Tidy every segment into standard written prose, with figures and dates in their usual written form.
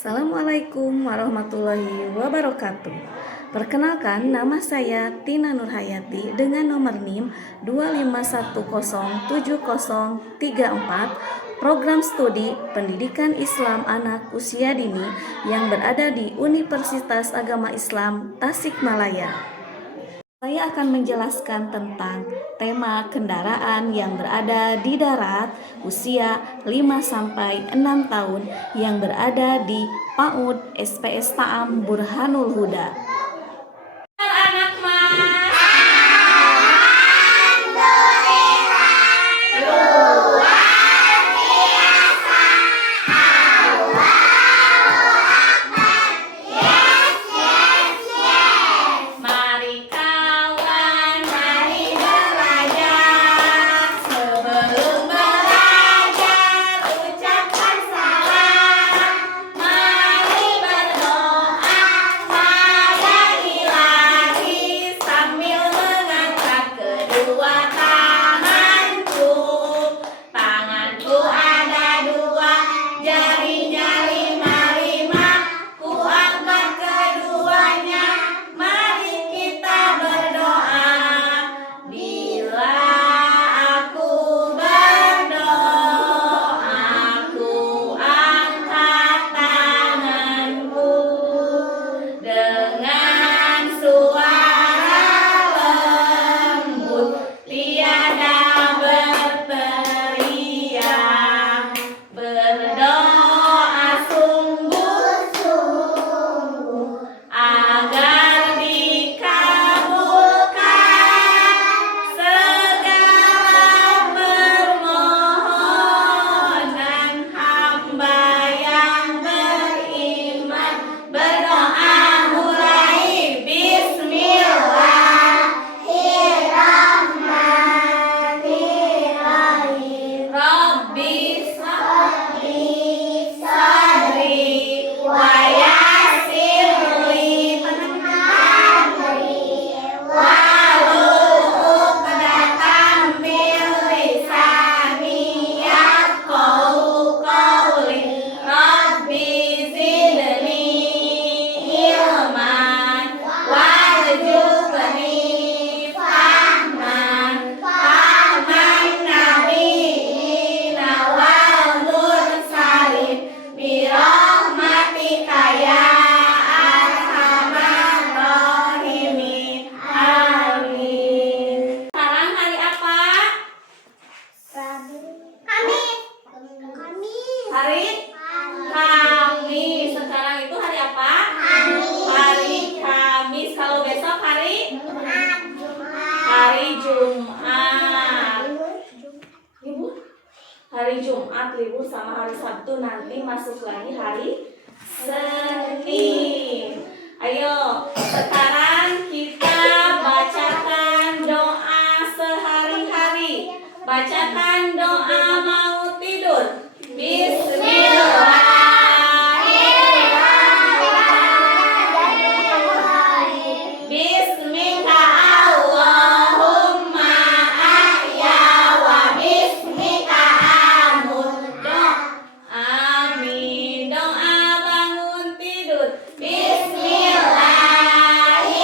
Assalamualaikum warahmatullahi wabarakatuh. Perkenalkan, nama saya Tina Nurhayati dengan nomor NIM 251070034, program studi Pendidikan Islam Anak Usia Dini yang berada di Universitas Agama Islam Tasikmalaya. Saya akan menjelaskan tentang tema kendaraan yang berada di darat usia 5-6 tahun yang berada di PAUD SPS Ta'am Burhanul Huda. Anak mas. Mari kawan, mari belajar. Sebelum belajar, ucapkan salam. Mari berdoa pada Ilahi sambil mengangkat kedua tanganku. Tanganku ada dua, jarinya 5-5. Ku angkat keduanya, mari kita berdoa. Bila aku berdoa, aku angkat tanganku dengan suara lembut, tiada berteriak. Berdoa sungguh-sungguh agar dikabulkan segala permohonan hamba yang beriman. Berdoa mulai Bismillahirrahmanirrahim. Rabbi sadri wa yassirli amri wahlul 'uqdatam min lisani yafqahu qawli. Rabbi zidni ilman warzuqni fahman nabiyina wal mursalin birahmatika ya arhamar rahimin. Amin. Sekarang hari apa? Hari Kamis. Sekarang itu hari apa? Hari Kamis. Kalau besok hari Jumat. Ibu? Hari Jumat libur sama hari Sabtu, nanti masuk lagi hari Senin. Ayo, sekarang kita bacakan doa sehari-hari. Bacakan doa mau tidur. Bismillahirrahmanirrahim. Bismika Allahumma ahya wa bismika amut. Amin. Doa bangun tidur. Bismillahirrahmanirrahim.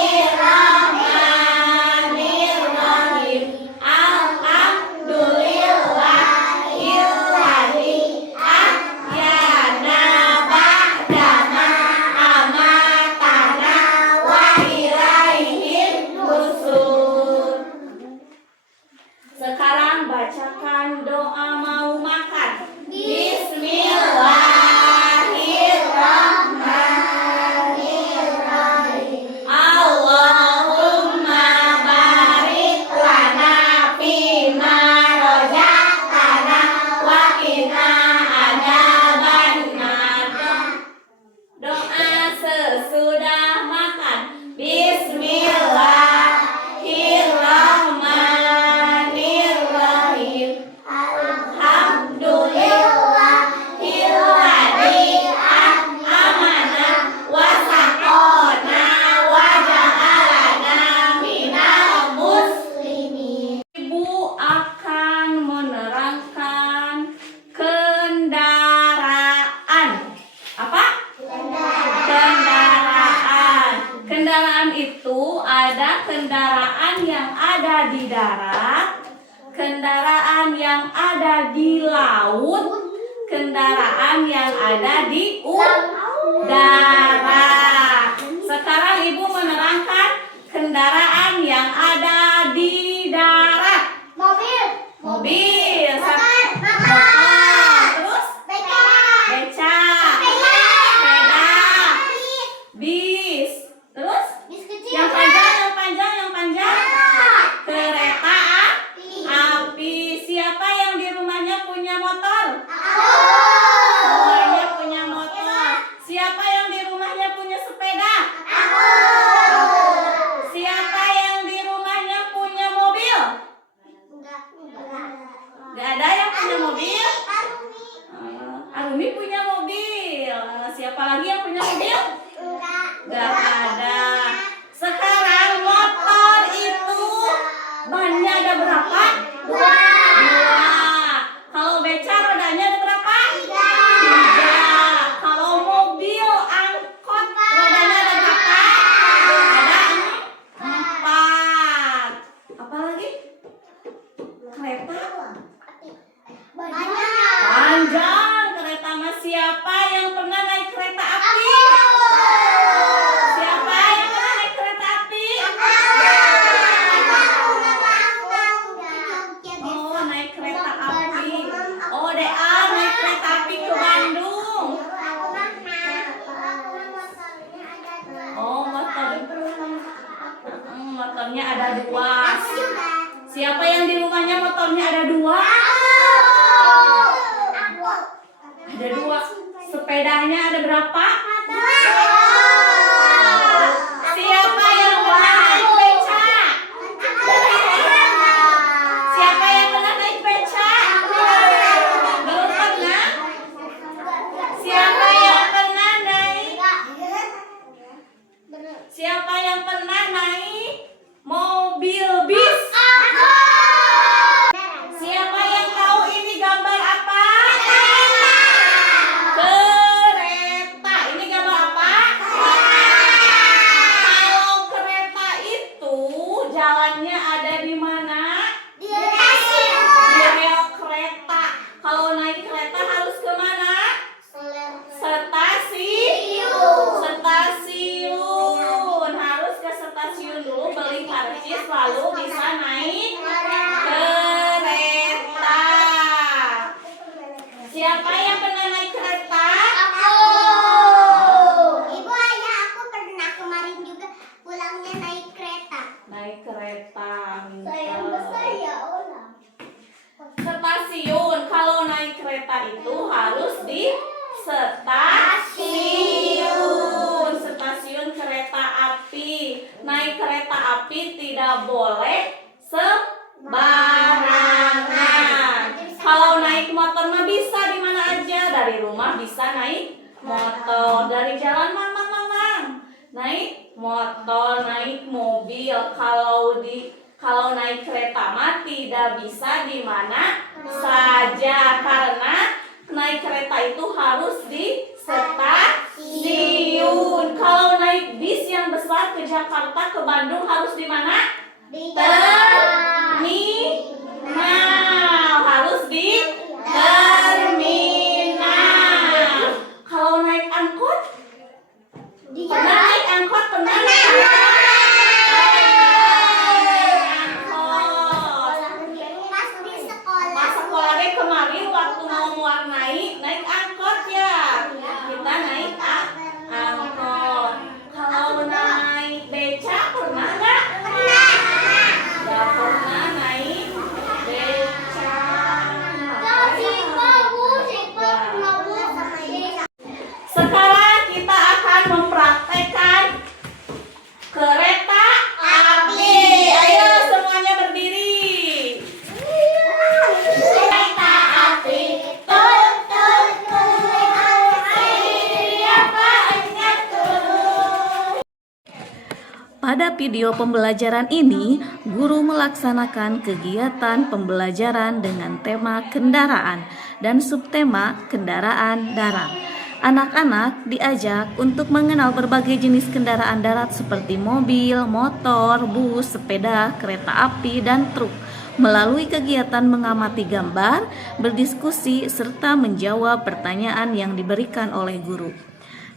ada kendaraan yang ada di darat, kendaraan yang ada di laut, kendaraan yang ada di udara. Sekarang Ibu menerangkan kendaraan yang ada di darat. Mobil, terus beca, sepeda, bis, terus yang panjang, kereta api. Siapa yang di rumahnya punya motor? Semuanya punya motor. Siapa yang di rumahnya punya sepeda? Siapa yang di rumahnya punya mobil? Gak ada yang punya mobil? Arumi punya mobil. Siapa lagi yang punya mobil? Gak ada. Sekarang motor itu bannya ada berapa? Dua. Kalau beca rodanya ada berapa? Tiga. Kalau mobil angkot rodanya ada berapa? Ada 4. Apa lagi? Kereta? Panjang. Kereta mah siapa yang pernah naik kereta api? Siapa yang pernah naik kereta api? Oh, naik kereta api. Oh, Dea naik kereta api ke Bandung. Oh, motornya ada 2. Siapa yang di rumahnya motornya ada 2? Ada 2. Sepedanya ada berapa? Siapa yang pernah naik beca? Siapa yang pernah naik beca? Belum pernah? Siapa yang pernah naik? Siapa yang pernah naik mobil bis? Siapa yang tahu ini gambar apa? Kereta. Ini gambar apa? Kalau kereta itu jalannya ada di mana? Di rel kereta. Kalau naik kereta harus ke mana? Stasiun. Harus ke stasiun dulu beli karcis lalu bisa naik kereta. Siapa yang pernah naik kereta? Ibu, ayah aku pernah kemarin juga pulangnya naik kereta. Naik kereta. Sayang saya orang. Stasiun. Kalau naik kereta itu harus di stasiun kereta api. Naik kereta api tidak boleh sembarangan. Kalau naik motor mah bisa di mana aja. Dari rumah bisa naik motor. Dari jalan mamang. Naik motor, naik mobil. Kalau naik kereta mah tidak bisa di mana saja karena naik kereta itu harus di stasiun. Kalau naik bis yang besar ke Jakarta, ke Bandung harus di mana? Terminal. Harus di terminal. Kalau naik angkot? Pernah naik angkot? Pernah naik angkot? Pas sekolah deh kemarin waktu mau mewarnai naik angkot ya. Kita naik angkot. Kalau naik beca pernah nggak? Nggak pernah naik beca. Sekarang kita akan mempraktekkan kereta api. Ayo semuanya berdiri. Kereta api, tut tut tut. Siapa ingat tut? Pada video pembelajaran ini, guru melaksanakan kegiatan pembelajaran dengan tema kendaraan dan subtema kendaraan darat. Anak-anak diajak untuk mengenal berbagai jenis kendaraan darat seperti mobil, motor, bus, sepeda, kereta api, dan truk. Melalui kegiatan mengamati gambar, berdiskusi, serta menjawab pertanyaan yang diberikan oleh guru.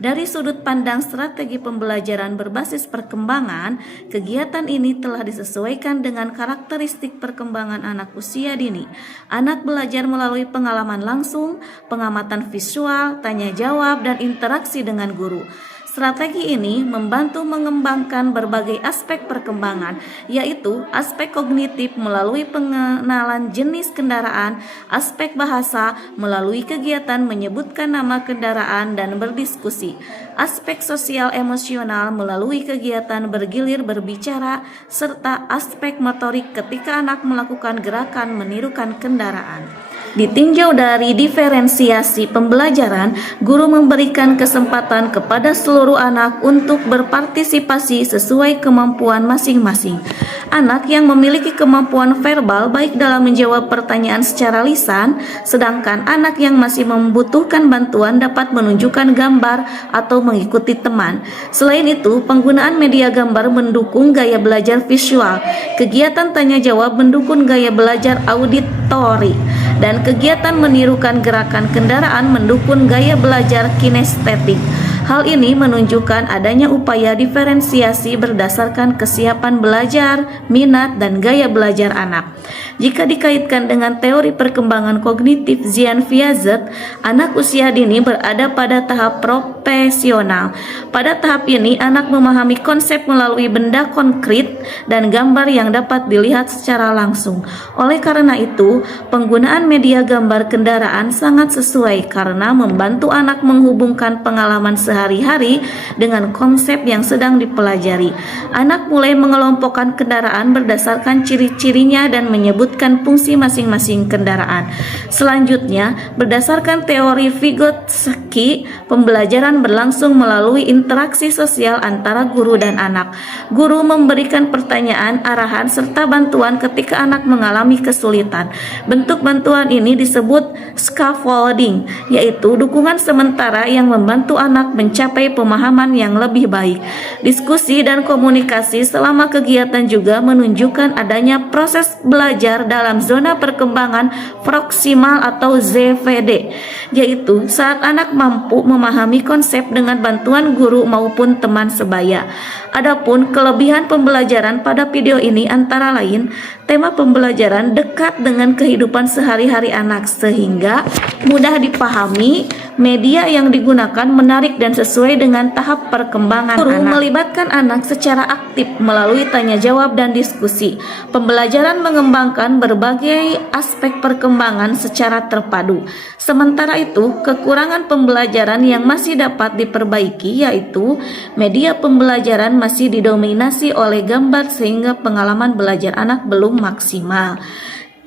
Dari sudut pandang strategi pembelajaran berbasis perkembangan, kegiatan ini telah disesuaikan dengan karakteristik perkembangan anak usia dini. Anak belajar melalui pengalaman langsung, pengamatan visual, tanya jawab, dan interaksi dengan guru. Strategi ini membantu mengembangkan berbagai aspek perkembangan, yaitu aspek kognitif melalui pengenalan jenis kendaraan, aspek bahasa melalui kegiatan menyebutkan nama kendaraan dan berdiskusi, aspek sosial emosional melalui kegiatan bergilir berbicara, serta aspek motorik ketika anak melakukan gerakan menirukan kendaraan. Ditinjau dari diferensiasi pembelajaran, guru memberikan kesempatan kepada seluruh anak untuk berpartisipasi sesuai kemampuan masing-masing. Anak yang memiliki kemampuan verbal baik dalam menjawab pertanyaan secara lisan, sedangkan anak yang masih membutuhkan bantuan dapat menunjukkan gambar atau mengikuti teman. Selain itu, penggunaan media gambar mendukung gaya belajar visual, kegiatan tanya jawab mendukung gaya belajar auditori, dan kegiatan menirukan gerakan kendaraan mendukung gaya belajar kinestetik. Hal ini menunjukkan adanya upaya diferensiasi berdasarkan kesiapan belajar, minat, dan gaya belajar anak. Jika dikaitkan dengan teori perkembangan kognitif Jean Piaget, anak usia dini berada pada tahap profesional. Pada tahap ini, anak memahami konsep melalui benda konkret dan gambar yang dapat dilihat secara langsung. Oleh karena itu, penggunaan media gambar kendaraan sangat sesuai karena membantu anak menghubungkan pengalaman sehari-hari dengan konsep yang sedang dipelajari. Anak mulai mengelompokkan kendaraan berdasarkan ciri-cirinya dan menyebutkan fungsi masing-masing kendaraan. Selanjutnya, berdasarkan teori Vygotsky, pembelajaran berlangsung melalui interaksi sosial antara guru dan anak. Guru memberikan pertanyaan, arahan, serta bantuan ketika anak mengalami kesulitan. Bentuk bantuan ini disebut scaffolding, yaitu dukungan sementara yang membantu anak mencapai pemahaman yang lebih baik. Diskusi dan komunikasi selama kegiatan juga menunjukkan adanya proses belajar dalam zona perkembangan proksimal atau ZVD, yaitu saat anak mampu memahami konsep dengan bantuan guru maupun teman sebaya. Adapun kelebihan pembelajaran pada video ini antara lain, tema pembelajaran dekat dengan kehidupan sehari-hari anak sehingga mudah dipahami, media yang digunakan menarik dan sesuai dengan tahap perkembangan guru anak. Melibatkan anak secara aktif melalui tanya jawab dan diskusi. Pembelajaran mengembangkan berbagai aspek perkembangan secara terpadu. Sementara itu, kekurangan pembelajaran yang masih dapat diperbaiki yaitu media pembelajaran masih didominasi oleh gambar sehingga pengalaman belajar anak belum maksimal.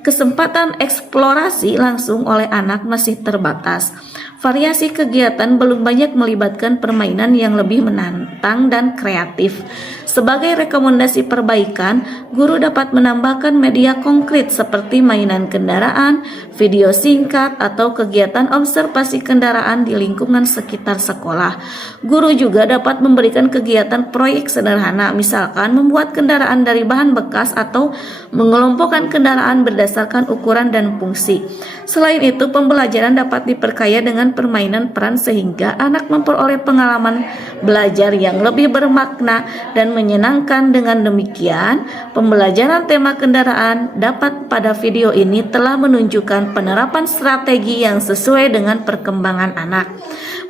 Kesempatan eksplorasi langsung oleh anak masih terbatas. Variasi kegiatan belum banyak melibatkan permainan yang lebih menantang dan kreatif. Sebagai rekomendasi perbaikan, guru dapat menambahkan media konkret seperti mainan kendaraan, video singkat, atau kegiatan observasi kendaraan di lingkungan sekitar sekolah. Guru juga dapat memberikan kegiatan proyek sederhana, misalkan membuat kendaraan dari bahan bekas atau mengelompokkan kendaraan berdasarkan ukuran dan fungsi. Selain itu, pembelajaran dapat diperkaya dengan permainan peran sehingga anak memperoleh pengalaman belajar yang lebih bermakna dan menyenangkan. Dengan demikian, pembelajaran tema kendaraan dapat pada video ini telah menunjukkan penerapan strategi yang sesuai dengan perkembangan anak,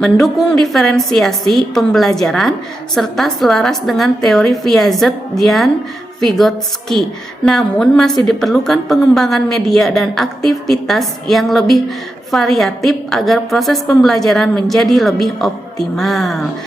mendukung diferensiasi pembelajaran, serta selaras dengan teori Piaget dan Vygotsky. Namun masih diperlukan pengembangan media dan aktivitas yang lebih variatif agar proses pembelajaran menjadi lebih optimal.